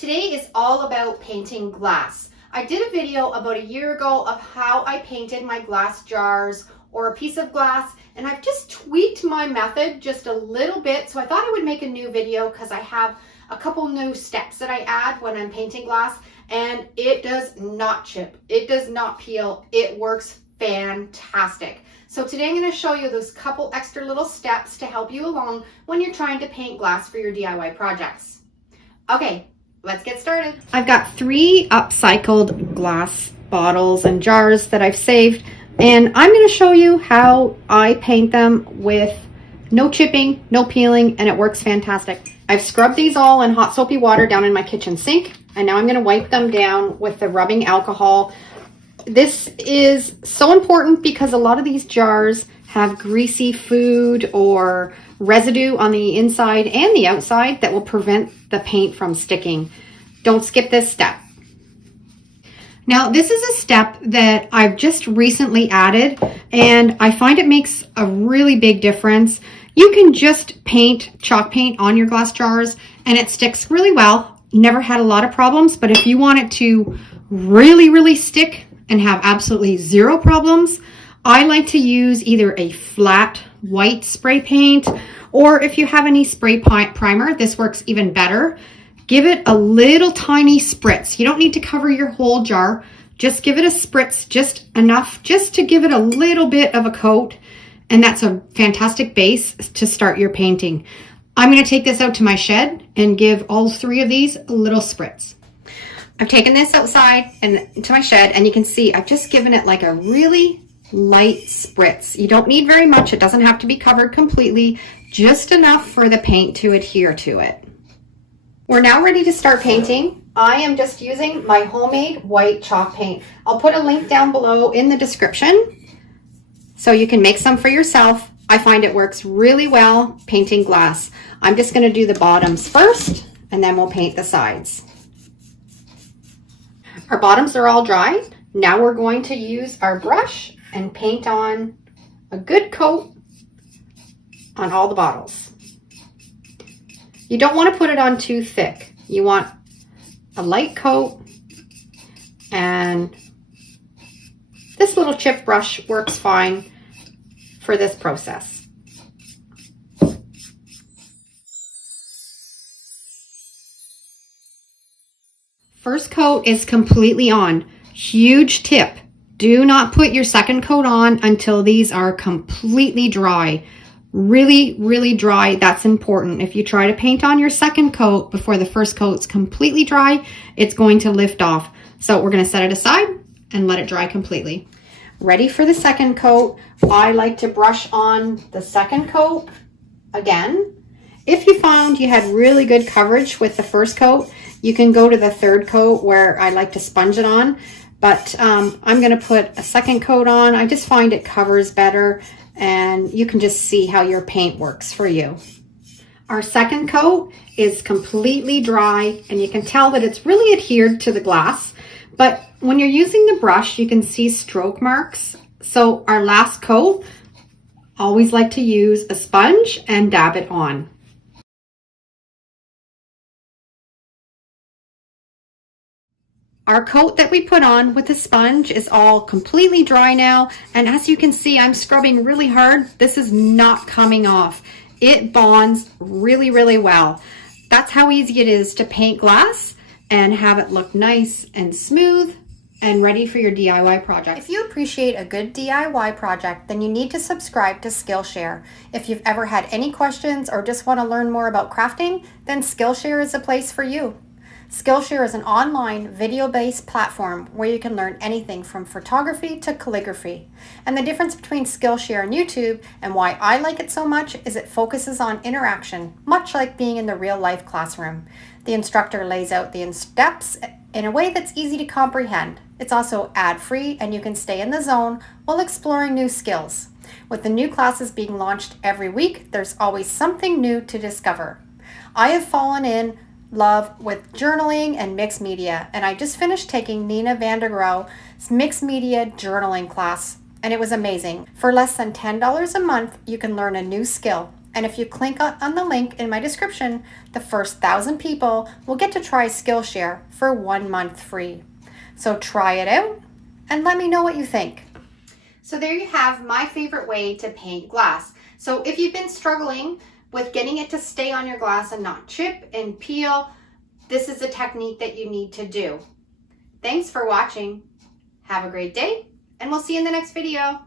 Today is all about painting glass. I did a video about a year ago of how I painted my glass jars or a piece of glass, and I've just tweaked my method just a little bit. So I thought I would make a new video because I have a couple new steps that I add when I'm painting glass, and it does not chip. It does not peel. It works fantastic. So today I'm going to show you those couple extra little steps to help you along when you're trying to paint glass for your DIY projects. Okay, let's get started. I've got 3 upcycled glass bottles and jars that I've saved, and I'm going to show you how I paint them with no chipping, no peeling, and it works fantastic. I've scrubbed these all in hot soapy water down in my kitchen sink, and now I'm going to wipe them down with the rubbing alcohol. This is so important because a lot of these jars have greasy food or residue on the inside and the outside that will prevent the paint from sticking. Don't skip this step. Now, this is a step that I've just recently added, and I find it makes a really big difference. You can just paint chalk paint on your glass jars and it sticks really well. Never had a lot of problems, but if you want it to really stick and have absolutely zero problems, I like to use either a flat white spray paint, or if you have any spray primer, this works even better. Give it a little tiny spritz. You don't need to cover your whole jar. Just give it a spritz, just enough, just to give it a little bit of a coat. And that's a fantastic base to start your painting. I'm going to take this out to my shed and give all 3 of these a little spritz. I've taken this outside and to my shed, and you can see I've just given it like a really light spritz. You don't need very much. It doesn't have to be covered completely, just enough for the paint to adhere to it. We're now ready to start painting. I am just using my homemade white chalk paint. I'll put a link down below in the description so you can make some for yourself. I find it works really well painting glass. I'm just going to do the bottoms first, and then we'll paint the sides. Our bottoms are all dry. Now we're going to use our brush and paint on a good coat on all the bottles. You don't want to put it on too thick. You want a light coat, and this little chip brush works fine for this process. First coat is completely on. Huge tip. Do not put your second coat on until these are completely dry. Really dry. That's important. If you try to paint on your second coat before the first coat's completely dry, it's going to lift off. So we're going to set it aside and let it dry completely. Ready for the second coat. I like to brush on the second coat again. If you found you had really good coverage with the first coat, you can go to the third coat where I like to sponge it on. But I'm going to put a second coat on. I just find it covers better, and you can just see how your paint works for you. Our second coat is completely dry, and you can tell that it's really adhered to the glass. But when you're using the brush, you can see stroke marks. So our last coat, always like to use a sponge and dab it on. Our coat that we put on with the sponge is all completely dry now, and as you can see, I'm scrubbing really hard. This is not coming off. It bonds really well. That's how easy it is to paint glass and have it look nice and smooth and ready for your DIY project. If you appreciate a good DIY project, then you need to subscribe to Skillshare. If you've ever had any questions or just want to learn more about crafting, then Skillshare is a place for you. Skillshare is an online video-based platform where you can learn anything from photography to calligraphy. And the difference between Skillshare and YouTube, and why I like it so much, is it focuses on interaction, much like being in the real-life classroom. The instructor lays out the steps in a way that's easy to comprehend. It's also ad-free, and you can stay in the zone while exploring new skills. With the new classes being launched every week, there's always something new to discover. I have fallen in love with journaling and mixed media, and I just finished taking Nina van der Grauw's mixed media journaling class, and it was amazing. For less than $10 a month, you can learn a new skill. And if you click on the link in my description, the first 1,000 people will get to try Skillshare for 1 month free. So try it out and let me know what you think. So there you have my favorite way to paint glass. So if you've been struggling with getting it to stay on your glass and not chip and peel, this is a technique that you need to do. Thanks for watching. Have a great day, and we'll see you in the next video.